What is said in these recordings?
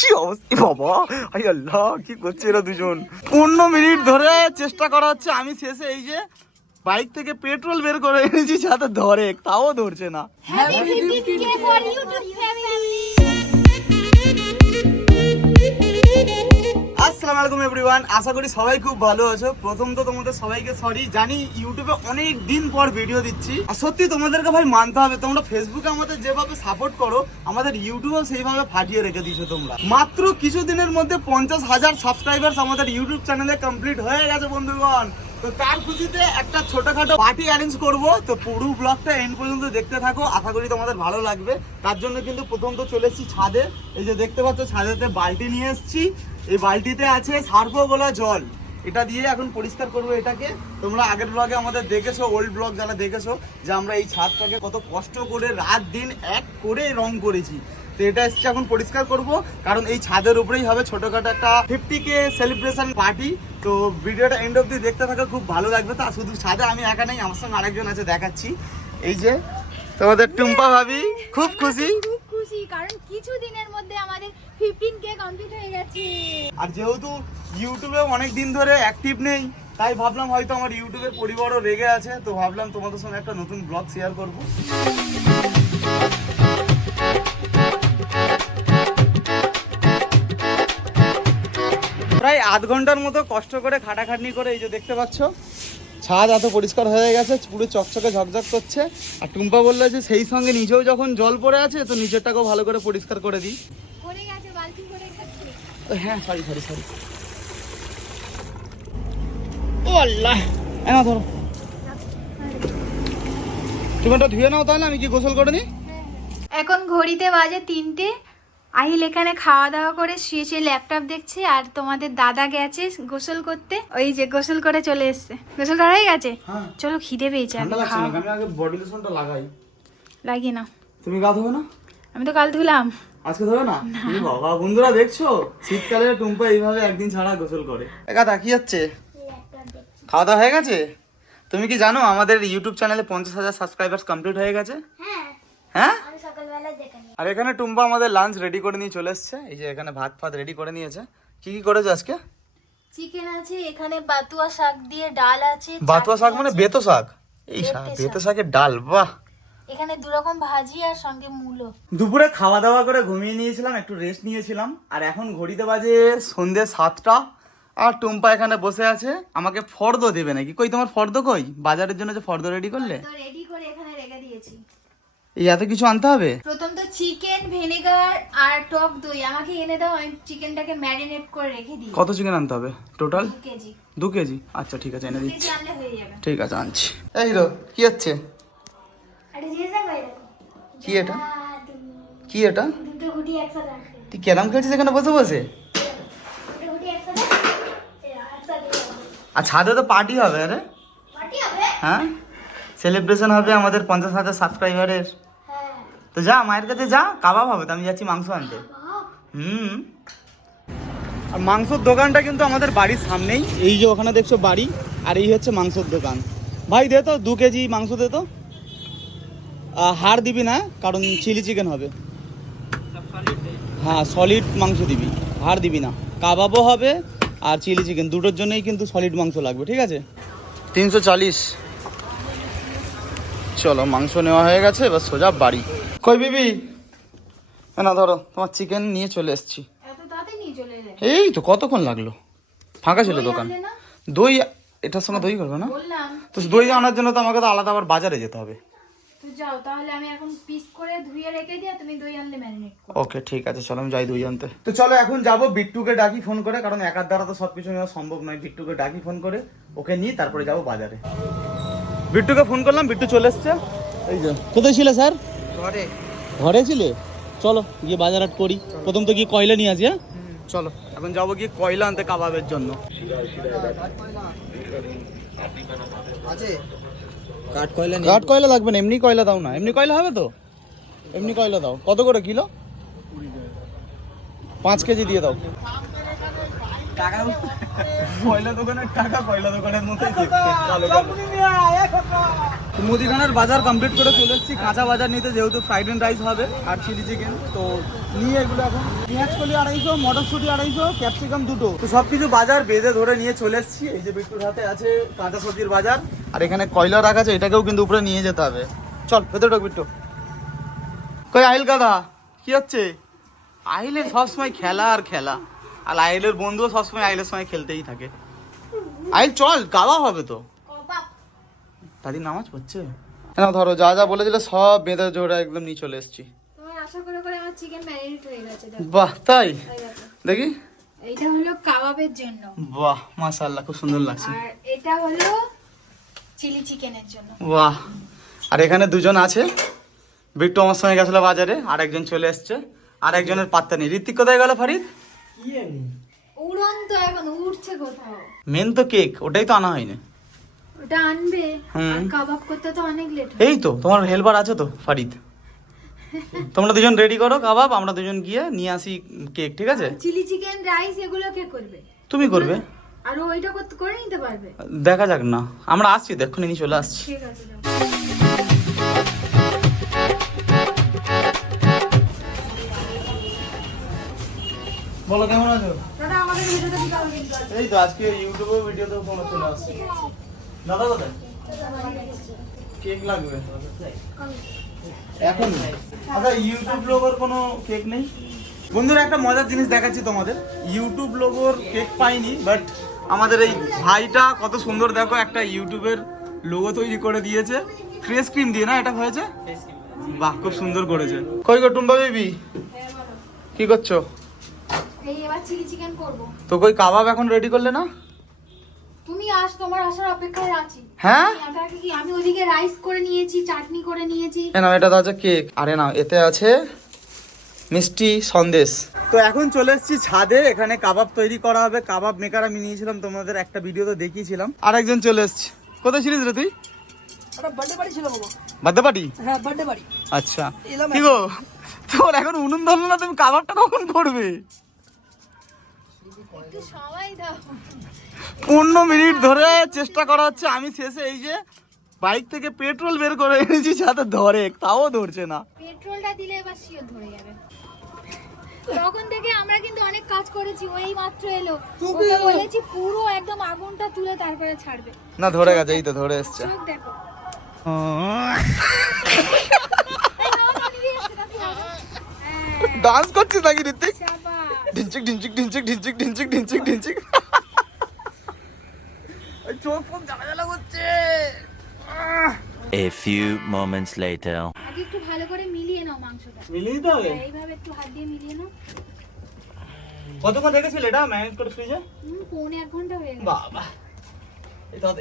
কি অবস্থা বাবা আই আল্লাহ, কি করছে এরা দুজন? পনেরো মিনিট ধরে চেষ্টা করা হচ্ছে, আমি শেষে এই যে বাইক থেকে পেট্রোল বের করে এনেছি, যাতে ধরে, তাও ধরছে না। আসসালামু আলাইকুম এভরিওয়ান, আশা করি সবাই খুব ভালো আছো। প্রথম তো তোমাদের সবাইকে সরি জানি ইউটিউবে অনেক দিন পর ভিডিও দিচ্ছি। আর সত্যি তোমাদেরকে ভাই মানতে হবে, তোমরা ফেসবুকে আমাদের যেভাবে সাপোর্ট করো, আমাদের ইউটিউবেও সেইভাবে ফাটিয়ে রেখে দিয়েছ তোমরা। মাত্র কিছু দিনের মধ্যে পঞ্চাশ হাজার সাবস্ক্রাইবার্স আমাদের ইউটিউব চ্যানেলে কমপ্লিট হয়ে গেছে বন্ধুগণ। তো তার খুশিতে একটা ছোটখাটো পার্টি অ্যারেঞ্জ করব। তো পুরো ব্লগটা এন্ড পর্যন্ত দেখতে থাকো, আশা করি তোমাদের ভালো লাগবে। তার জন্য কিন্তু প্রথম তো চলে এসেছি ছাদে। এই যে দেখতে পাচ্ছ, ছাদেতে বালতি নিয়ে এসেছি। এই বালতিতে আছে সার্ফো গোলা জল। এটা দিয়ে এখন পরিষ্কার করব এটাকে। তোমরা আগের ব্লগে আমাদের দেখেছ ওল্ড ব্লগ যারা দেখেছ, যে আমরা এই ছাদটাকে কত কষ্ট করে রাত দিন এক করে রং করেছি। তো এটা এসছে এখন পরিষ্কার করব, কারণ এই ছাদের উপরেই হবে ছোটোখাটো একটা ফিফটি কে সেলিব্রেশন পার্টি তো ভিডিওটা এন্ড অব্দি দেখতে থাকা, খুব ভালো লাগবে। তা শুধু ছাদে আমি একা নেই, আমার সঙ্গে আরেকজন আছে, দেখাচ্ছি। এই যে তোমাদের টুম্পা ভাবি, খুব খুশি। খুশি কারণ কিছু দিনের মধ্যে আমাদের 15K কমপ্লিট হয়ে গেছে। আর যেহেতু ইউটিউবে অনেক দিন ধরে অ্যাক্টিভ নেই, তাই ভাবলাম হয়তো আমার ইউটিউবের পরিবারও রেগে আছে, তো ভাবলাম তোমাদের সঙ্গে একটা নতুন ব্লগ শেয়ার করব। প্রায় আধ ঘণ্টার মতো কষ্ট করে খাটাখাটনি করে এই যে দেখতে পাচ্ছ ছাদ এত পরিষ্কার হয়ে গেছে পুরো চকচকে ঝকঝক করছে। আর টুম্পা বলল যে সেই সঙ্গে নিজেও যখন জল পড়ে আছে তো নিচেরটাকেও ভালো করে পরিষ্কার করে দিই। হ্যাঁ সরি সরি সরি ও আল্লাহ এ ধরো। তুমি ওটা ধুয়ে নাও তাহলে আমি কি গোসল করে নি এখন ঘড়িতে বাজে তিনটে। আহিল এখানে খাওয়া দাওয়া করে শুয়ে শুয়ে ল্যাপটপ দেখছে আর তোমাদের দাদা গেছে গোসল করতে। ওই যে গোসল করে চলে এসছে। গোসল করা হয়ে গেছে? হ্যাঁ। চলো খিদে পেয়েছে আগে খাওয়া না আমি আগে বডি লোশনটা লাগাই। লাগিয়ে না তুমি গা ধোবে না? আমি তো কাল ধুলাম। আজকে ধোবে না? বাবা বন্ধুরা দেখছ? শীতকালে টুম্পা এইভাবে একদিন ছাড়া গোসল করে। একা কি হচ্ছে? খাওয়া দাওয়া হয়ে গেছে? তুমি কি জানো আমাদের ইউটিউব চ্যানেলে পঞ্চাশ হাজার সাবস্ক্রাইবার্স কমপ্লিট হয়ে গেছে? হ্যাঁ। হ্যাঁ? আমি সকালবেলা দেখে আর এখানে টুম্পা আমাদের লাঞ্চ রেডি করে নিয়ে চলে এসছে। এই যে এখানে ভাত ফাত রেডি করে নিয়েছে। কি কি করেছে আজকে? চিকেন আছে এখানে বাতুয়া শাক দিয়ে ডাল আছে বাতুয়া শাক মানে। বেতো শাক? এই শাক বেঁতে বেতো শাকের ডাল বাহ! এখানে দু রকম ভাজি আর সঙ্গে মূলো। দুপুরে খাওয়া দাওয়া করে ঘুমিয়ে নিয়েছিলাম একটু রেস্ট নিয়েছিলাম। আর এখন ঘড়িতে বাজে সন্ধ্যে সাতটা। আর টুম্পা এখানে বসে আছে। আমাকে ফর্দ দেবে নাকি? কই তোমার ফর্দ কই? বাজারের জন্য যে ফর্দ রেডি করলে? রেডি করে এখানে রেখে দিয়েছি। এই এত কিছু আনতে হবে? প্রথম তো চিকেন ভিনেগার আর টক দই। আমাকে এনে দাও আমি চিকেনটাকে ম্যারিনেট করে রেখে দিই। কত চিকেন আনতে হবে? Total K G. দু কেজি? আচ্ছা ঠিক আছে এনে দিচ্ছি। কেজি আনলে হয়ে যাবে। ঠিক আছে আনছি। এই হিরো কি হচ্ছে? কি এটা? কি এটা? দুটো গুটি একসাথে রাখতে তুই ক্যারাম খেলছিস এখানে বসে বসে? দুটো গুটি একসাথে একসাথে আর ছাদে তো পার্টি হবে আরে। পার্টি হবে? হ্যাঁ? সেলিব্রেশন হবে আমাদের পঞ্চাশ হাজার সাবস্ক্রাইবারের তো যা, মায়ের কাছে যা, কাবাব হবে, তো আমি যাচ্ছি মাংস আনতে। হুম। আর মাংসর দোকানটা কিন্তু আমাদের বাড়ির সামনেই, এই যে ওখানে দেখছ বাড়ি, আর এই হচ্ছে মাংসর দোকান। ভাই, দে তো, দু কেজি মাংস দে তো। হাড় দিবি না, কারণ চিলি চিকেন হবে। হ্যাঁ সলিড মাংস দিবি, হাড় দিবি না। কাবাবও হবে আর চিলি চিকেন, দুটোর জন্যই কিন্তু সলিড মাংস লাগবে, ঠিক আছে? তিনশো চলো, মাংস নেওয়া হয়ে গেছে, এবার সোজা বাড়ি। কই বিবি? না ধরো তোমার চিকেন নিয়ে চলে এসেছি। এত তাড়াতাড়ি নিয়ে চলে এলে? এই তো কতক্ষণ লাগল? ফাঁকা ছিল দোকান। দই এটার সঙ্গে দই করবে না? তো দই আনার জন্য তো আমাকে তো আলাদা আবার বাজারে যেতে হবে। যাও তাহলে আমি এখন পিস করে ধুয়ে রেখে দিয়ে তুমি দই আনলে ম্যারিনেট করো। ওকে ঠিক আছে চলো আমি যাই দই আনতে। তো চলো এখন যাব বিট্টুকে ডাকি ফোন করে কারণ একার দ্বারা তো সবকিছু নেওয়া সম্ভব নয়। বিট্টুকে ডাকি ফোন করে ওকে নিয়ে তারপরে যাব বাজারে। বিট্টুকে ফোন করলাম বিট্টু চলে এসছে। এই যে কোথায় ছিল স্যার? ঘরে? ঘরে ছিলে? চলো গিয়ে বাজার হাট করি প্রথম তো গিয়ে কয়লা নিয়ে আসি হ্যাঁ? চলো। এখন যাব গিয়ে কয়লা আনতে কাবাবের জন্য। আছে? কাঠ কয়লা কাঠ কয়লা লাগবে না এমনি কয়লা দাও না। এমনি কয়লা হবে তো? এমনি কয়লা দাও। কত করে কিলো? পাঁচ কেজি দিয়ে দাও। টাকা কয়লা দোকানের টাকা কয়লা দোকানের মতোই তো মুদিখানার বাজার কমপ্লিট করে চলে এসেছি। কাঁচা বাজার নিতে যেহেতু ফ্রাইড এন্ড রাইস হবে আর চিলি চিকেন তো নিয়ে এগুলো এখন। পেঁয়াজ কলি আড়াইশো, মটরশুঁটি আড়াইশো ক্যাপসিকাম দুটো। তো সব কিছু বাজার বেঁধে ধরে নিয়ে চলে এসেছি। এই যে বিট্টুর হাতে আছে কাঁচা সবজির বাজার। আর এখানে কয়লা রাখা আছে, এটাকেও কিন্তু উপরে নিয়ে যেতে হবে। চল, ভেতরে ঢোক বিট্টু। কই আহিল কাদা কি হচ্ছে? আহিলের সবসময় খেলা আর খেলা। আর আহিলের বন্ধুও সবসময় আহিলের সময় খেলতেই থাকে। আহিল, চল, গাওয়া হবে তো। দাদি নামাজ পড়ছে? না ধরো যা যা বলেছিল সব বেঁধে জোড়া একদম নিয়ে চলে এসেছি। তোমার আশা করে করে আমার চিকেন ম্যারিনেট হয়ে গেছে দেখো। বাহ তাই? দেখি। এইটা হলো কাবাবের জন্য। বাহ মাশাআল্লাহ খুব সুন্দর লাগছে। আর এটা হলো চিলি চিকেনের জন্য। বাহ। আর এখানে দুজন আছে। বিট্টু আমার সঙ্গে গেছিল বাজারে আর একজন চলে এসছে। আর একজনের পাত্তা নেই। ঋত্বিক কোথায় গেল ফারিদ? উড়ন্ত এখন উঠছে কোথাও। মেন তো কেক ওটাই তো আনা হয়নি। ওটা আনবে আর কাবাব করতে তো অনেক লেট এই তো তোমার হেল্পার আছে তো ফারিদ। তোমরা দুজন রেডি করো কাবাব আমরা দুজন গিয়ে নিয়ে আসি কেক ঠিক আছে? চিলি চিকেন রাইস এগুলো কে করবে? তুমি করবে। আর ওইটা করতে করে নিতে পারবে? দেখা যাক না। আমরা আসছি দেখুন নিয়ে চলে আসছি। ঠিক আছে বলো কেমন আছো? দাদা আমাদের ভিডিওটা দিতে কিন্তু। এই তো আজকে ইউটিউবে ভিডিওতে তোমরা চলে আসছি দাদা কোথায় কেক লাগবে। এখন আচ্ছা ইউটিউব লোগোর কোনো কেক নেই? বন্ধুরা একটা মজার জিনিস দেখাচ্ছি তোমাদের। ইউটিউব লোগোর কেক পাইনি বাট আমাদের এই ভাইটা কত সুন্দর দেখো একটা ইউটিউবের লোগো তৈরি করে দিয়েছে। ফ্রেশ ক্রিম দিয়ে না এটা হয়েছে? বাহ খুব সুন্দর করেছে। কই গো টুম্বা বেবি? হ্যাঁ, কি করছ? তো কই কাবাব এখন রেডি করলে না? তুমি আস তোমার আসার অপেক্ষায় আছি। হ্যাঁ? আমি কি আমি ওদিকে রাইস করে নিয়েছি চাটনি করে নিয়েছি? এ নাও এটা তো আছে কেক আরে না এতে আছে মিষ্টি সন্দেশ। তো এখন চলে এসেছি ছাদে এখানে কাবাব তৈরি করা হবে। কাবাব মেকার আমি নিয়েছিলাম তোমাদের একটা ভিডিও তো দেখিয়েছিলাম। আর একজন চলে এসছে। কোথায় ছিলিস রে তুই? বার্থডে বাড়ি ছিল বাবা। বার্থডে পার্টি হ্যাঁ বার্থডে বাড়ি আচ্ছা। এলাম কি গো? তোর এখন উনুন ধরলো না তুমি কাবাবটা কখন করবে? পনেরো মিনিট ধরে চেষ্টা করা হচ্ছে। আমি শেষে এই যে বাইক থেকে পেট্রোল বের করে এনেছি যাতে ধরে। তাও ধরছে না। পেট্রোলটা দিলে এবার শিওর ধরে যাবে। তখন থেকে আমরা কিন্তু অনেক কাজ করেছি ওই মাত্র এলো। ওকে বলেছি পুরো একদম আগুনটা তুলে তারপরে ছাড়বে। না ধরে গেছে এই তো ধরে এসছে। দেখো হ্যাঁ, ডান্স করছিস নাকি ঋত্বিক। ঢিনচিক ঢিনচিক ঢিনচিক ঢিনচিক ঢিনচিক ঢিনচিক ঢিনচিক। চোখ ফোক জ্বালা জ্বালা করছে। A few moments later. আগে একটু ভালো করে মিলিয়ে নাও মাংসটা। মিলিয়ে দিতে এইভাবে একটু হাত দিয়ে মিলিয়ে নাও। কতক্ষণ রেখেছিল এটা ম্যানেজ করে ফ্রিজে? হুম, পৌনে এক ঘণ্টা হয়ে গেছে। বাবা।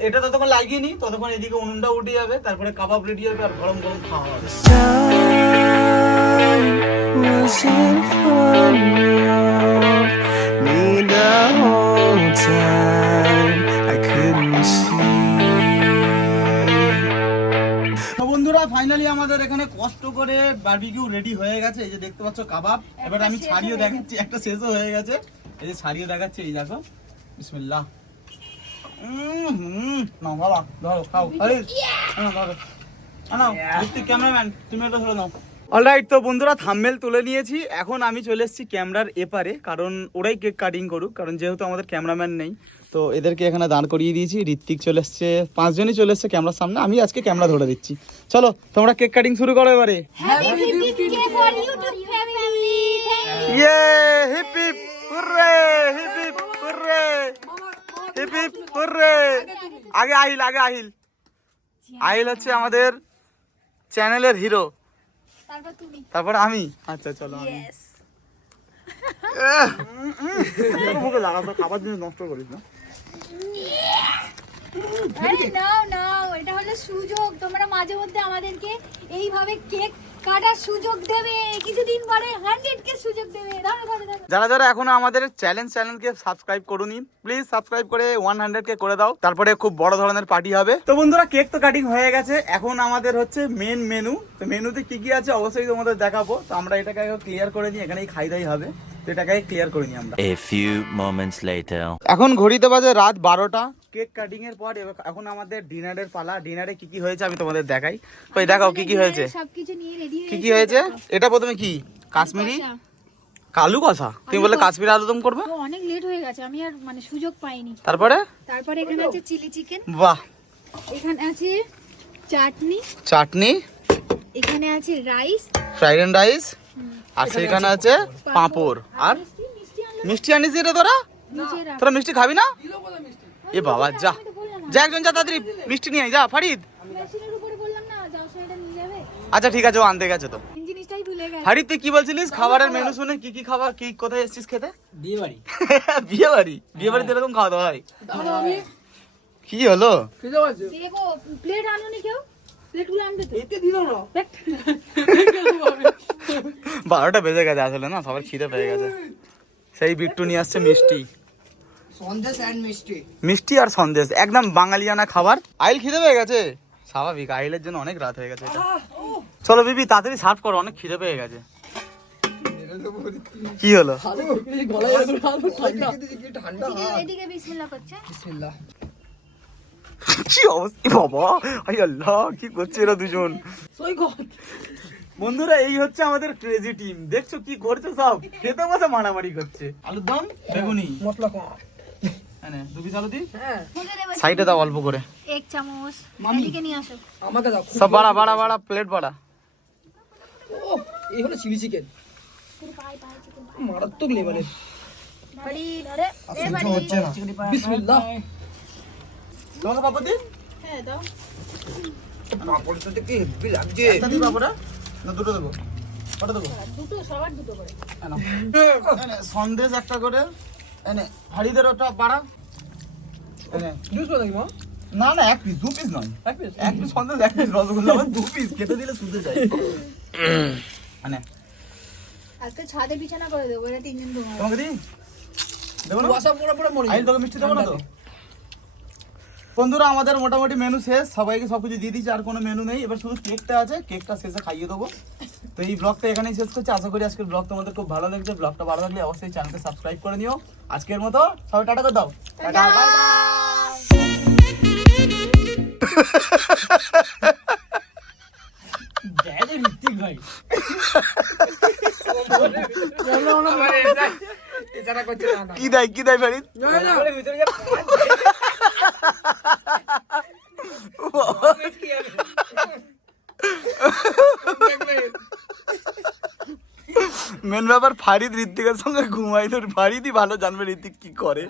এটা ততক্ষণ লাগিয়ে নি ততক্ষণ এদিকে উনুনটা উঠে যাবে তারপরে কাবাব রেডি হবে আর গরম গরম খাওয়া হবে। Wasn't far off me the whole time. I couldn't see. বন্ধুরা ফাইনালি আমাদের এখানে কষ্ট করে বারবিকিউ রেডি হয়ে গেছে। এই যে দেখতে পাচ্ছ কাবাব। এবার আমি ছাড়িয়ে দেখাচ্ছি একটা শেষও হয়ে গেছে। এই যে ছাড়িয়ে দেখাচ্ছি এই দেখো। বিসমিল্লাহ। উম, হুম, নাও বাবা ধরো খাও। আরে আনো ধরো। ঋত্বিক ক্যামেরাম্যান তুমি এটা ধরে নাও। অলরাইট তো বন্ধুরা থাম্বেল তুলে নিয়েছি। এখন আমি চলে এসেছি ক্যামেরার এপারে কারণ ওরাই কেক কাটিং করুক কারণ যেহেতু আমাদের ক্যামেরাম্যান নেই। তো এদেরকে এখানে দাঁড় করিয়ে দিয়েছি ঋত্বিক চলে এসছে পাঁচজনই চলে এসছে ক্যামেরার সামনে আমি আজকে ক্যামেরা ধরে দিচ্ছি। চলো তোমরা কেক কাটিং শুরু করো এবারে। ইয়ে hip hip hurray hip hip hurray hip hip hurray আগে আহিল আগে আহিল। আহিল হচ্ছে আমাদের চ্যানেলের হিরো তারপর তুমি। তারপর আমি? আচ্ছা চলো আমি। মুখে লাগাতো খাবার জিনিস নষ্ট করিস না। আরে নাও নাও এটা হলো সুযোগ। তোমরা মাঝে মধ্যে আমাদেরকে এইভাবে কেক যারা যারা এখনও আমাদের চ্যালেঞ্জ চ্যানেলকে সাবস্ক্রাইব করুন প্লিজ সাবস্ক্রাইব করে ওয়ান হান্ড্রেড কে করে দাও। তারপরে খুব বড় ধরনের পার্টি হবে। তো বন্ধুরা কেক তো কাটিং হয়ে গেছে। এখন আমাদের হচ্ছে মেন মেনু তো মেনুতে কি কি আছে অবশ্যই তোমাদের দেখাবো। তো আমরা এটাকে ক্লিয়ার করে নিই, এখানেই খাই দাই হবে। এটাকে ক্লিয়ার করে নিই আমরা। A few moments later. এখন ঘড়িতে বাজে রাত বারোটা। কেক কাটিং এর পর এখন আমাদের ডিনারের পালা। ডিনারে কি কি হয়েছে আমি তোমাদের দেখাই। কই দেখাও কি কি হয়েছে? সবকিছু নিয়ে রেডি কি কি হয়েছে। এটা প্রথমে কি? কাশ্মীরি? কালু কষা। তুমি বললে কাশ্মীরি আলুদম করবে? অনেক লেট হয়ে গেছে। আমি আর মানে সুযোগ পাইনি। তারপরে? তারপরে এখানে আছে চিলি চিকেন বাহ। এখানে আছে চাটনি। চাটনি। এখানে আছে রাইস ফ্রাইড এন্ড রাইস আর সেখানে আছে পাঁপড়। আর মিষ্টি আনিস এটা তোরা? তোরা মিষ্টি খাবি না? এ বাবা যা। যা একজন যা তাড়াতাড়ি মিষ্টি নিয়ে আয়, যা ফারিদ। মেশিনের উপরে বললাম না যাও সেটা নিয়ে যাবে আচ্ছা ঠিক আছে ও আনতে গেছে তো। ফারিদ তুই কি বলছিলিস? খাবারের মেনু শুনে কি কি খাবার কি কোথায় এসেছিস খেতে? বিয়ে বাড়ি বিয়ে বাড়ি বিয়ে বাড়িতে এরকম খাওয়া দাওয়া হয়? কি হলো? প্লেট আনোনি কেউ? বারোটা বেজে গেছে আসলে না সবার খিদে পেয়ে গেছে সেই বিট্টু নিয়ে আসছে মিষ্টি সন্দেশ অ্যান্ড মিষ্টি মিষ্টি আর সন্দেশ একদম বাঙালিয়ানা খাবার আইল খিদে পেয়ে গেছে স্বাভাবিক আইলের জন্য অনেক রাত হয়ে গেছে এটা চলো বিবি তাড়াতাড়ি সার্ভ করো অনেক খিদে পেয়ে গেছে কি হলো ঠান্ডা এদিকে- এদিকে বিসমিল্লাহ করছে বিসমিল্লাহ কি অবস্থা? বাবা আই আল্লাহ কি করছে এরা দুজন? বন্ধুরা এই হচ্ছে আমাদের ক্রেজি টিম দেখছ কি করছে সব? খেতে বসে মারামারি করছে। আলুর দম বেগুনি। মশলা কম। হ্যাঁ দেবো সাইডে দাও অল্প করে। এক চামচ। এদিকে নিয়ে আসো। আমাকে দাও। সব বাড়া বাড়া বাড়া প্লেট বাড়া। ও এই হলো চিলি চিকেন মারাত্মক লেভেলের বাড়ি ধরে। এ বাড়ি বিসমিল্লাহ। তোমাকে পাপড় দি হ্যাঁ দাও। পাপড়টা দেখে হেভি লাগছে? একটা দি পাপড়া না দুটো দেবো। কটা দেবো? দুটো সবার দুটো করে। এনে। এনে, সন্দেশ একটা করে। এনে হাড়িদের ওটা পাড়া এনে জুস পাতা কি মা? না না এক পিস দু পিস নয়। এক পিস এক পিস সন্দেশ এক পিস রসগোল্লা আমার দু পিস খেতে দিলে শুতে যায়। মানে আজকে ছাদে বিছানা করে দেবো এটা তিনজন তোমাকে দি দেবো না? কুয়াশা পড়ে পড়ে মরে আইল তোকে মিষ্টি দেবো না তো? বন্ধুরা আমাদের মোটামুটি মেনু শেষ সবাইকে সবকিছু দিয়ে দিয়েছি আর কোনো মেনু নেই এবার শুধু কেকটা আছে কেকটা শেষে খাইয়ে দেবো তো এই ব্লগটা এখানেই শেষ করছি আশা করি আজকের ব্লগ তোমাদের খুব ভালো লাগছে ব্লগটা ভালো লাগলে অবশ্যই চ্যানেলকে সাবস্ক্রাইব করে নিও আজকের মতো সবাই টাটা করে দাও টাটা বাই কি দেয় কি দেয় গিয়ে মেন ব্যাপার ফারিদ ঋত্বিকের সঙ্গে ঘুমাই তোর ফারিদই ভালো জানবে ঋত্বিক কি করে।